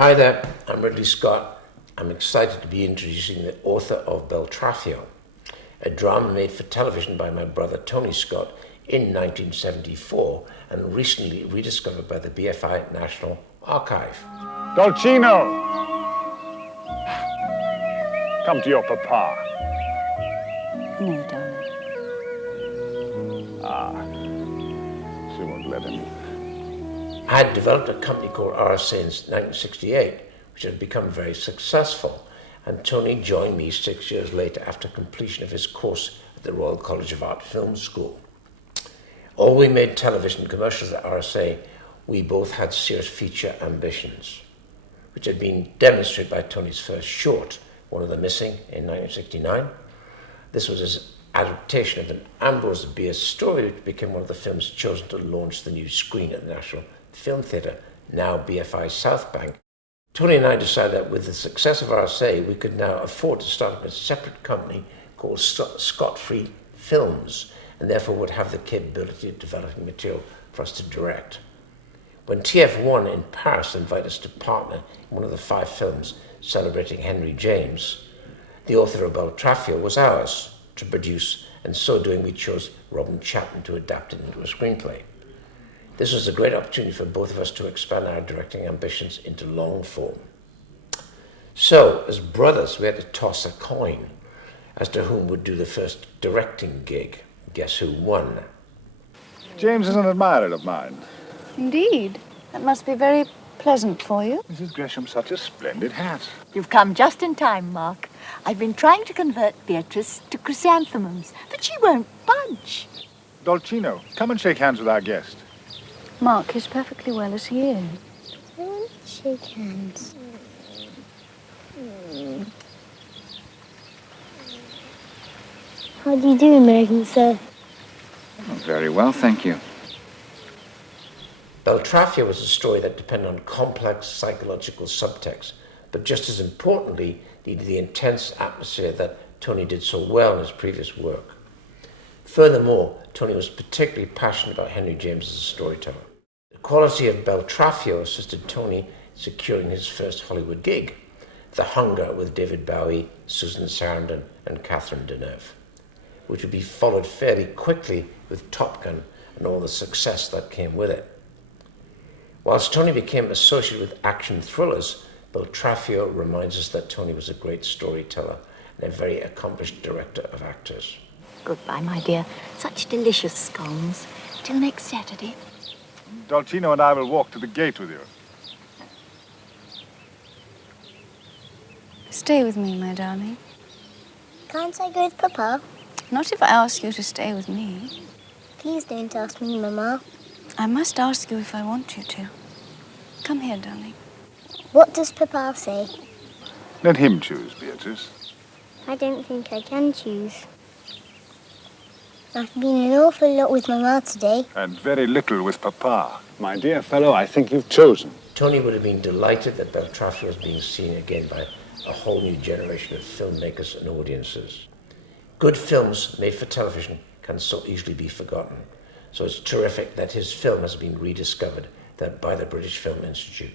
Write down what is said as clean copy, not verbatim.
Hi there, I'm Ridley Scott. I'm excited to be introducing the Author of Beltraffio, a drama made for television by my brother Tony Scott in 1974 and recently rediscovered by the BFI National Archive. Dolcino! Come to your papa. No, darling. She won't let him. I had developed a company called RSA in 1968, which had become very successful, and Tony joined me 6 years later after completion of his course at the Royal College of Art Film School. Although we made television commercials at RSA, we both had serious feature ambitions, which had been demonstrated by Tony's first short, One of the Missing, in 1969. This was his adaptation of an Ambrose Bierce story, which became one of the films chosen to launch the new screen at the National Film Theatre, now BFI South Bank. Tony and I decided that with the success of RSA, we could now afford to start a separate company called Scott-Free Films, and therefore would have the capability of developing material for us to direct. When TF1 in Paris invited us to partner in one of the 5 films celebrating Henry James, the Author of Beltraffio was ours to produce, and so doing we chose Robin Chapman to adapt it into a screenplay. This was a great opportunity for both of us to expand our directing ambitions into long form. So, as brothers, we had to toss a coin as to whom would do the first directing gig. Guess who won? James is an admirer of mine. Indeed. That must be very pleasant for you. Mrs. Gresham, such a splendid hat. You've come just in time, Mark. I've been trying to convert Beatrice to chrysanthemums, but she won't budge. Dolcino, come and shake hands with our guest. Mark is perfectly well as he is. I want to shake hands. How do you do, American sir? Very well, thank you. Beltraffio was a story that depended on complex psychological subtext, but just as importantly, needed the intense atmosphere that Tony did so well in his previous work. Furthermore, Tony was particularly passionate about Henry James as a storyteller. The quality of Beltraffio assisted Tony securing his first Hollywood gig, The Hunger with David Bowie, Susan Sarandon, and Catherine Deneuve, which would be followed fairly quickly with Top Gun and all the success that came with it. Whilst Tony became associated with action thrillers, Beltraffio reminds us that Tony was a great storyteller and a very accomplished director of actors. Goodbye, my dear. Such delicious scones. Till next Saturday. Dolcino and I will walk to the gate with you. Stay with me, my darling. Can't I go with Papa? Not if I ask you to stay with me. Please don't ask me, Mama. I must ask you if I want you to. Come here, darling. What does Papa say? Let him choose, Beatrice. I don't think I can choose. I've been an awful lot with Mama today. And very little with Papa. My dear fellow, I think you've chosen. Tony would have been delighted that Beltraffio was being seen again by a whole new generation of filmmakers and audiences. Good films made for television can so easily be forgotten, so it's terrific that his film has been rediscovered by the British Film Institute.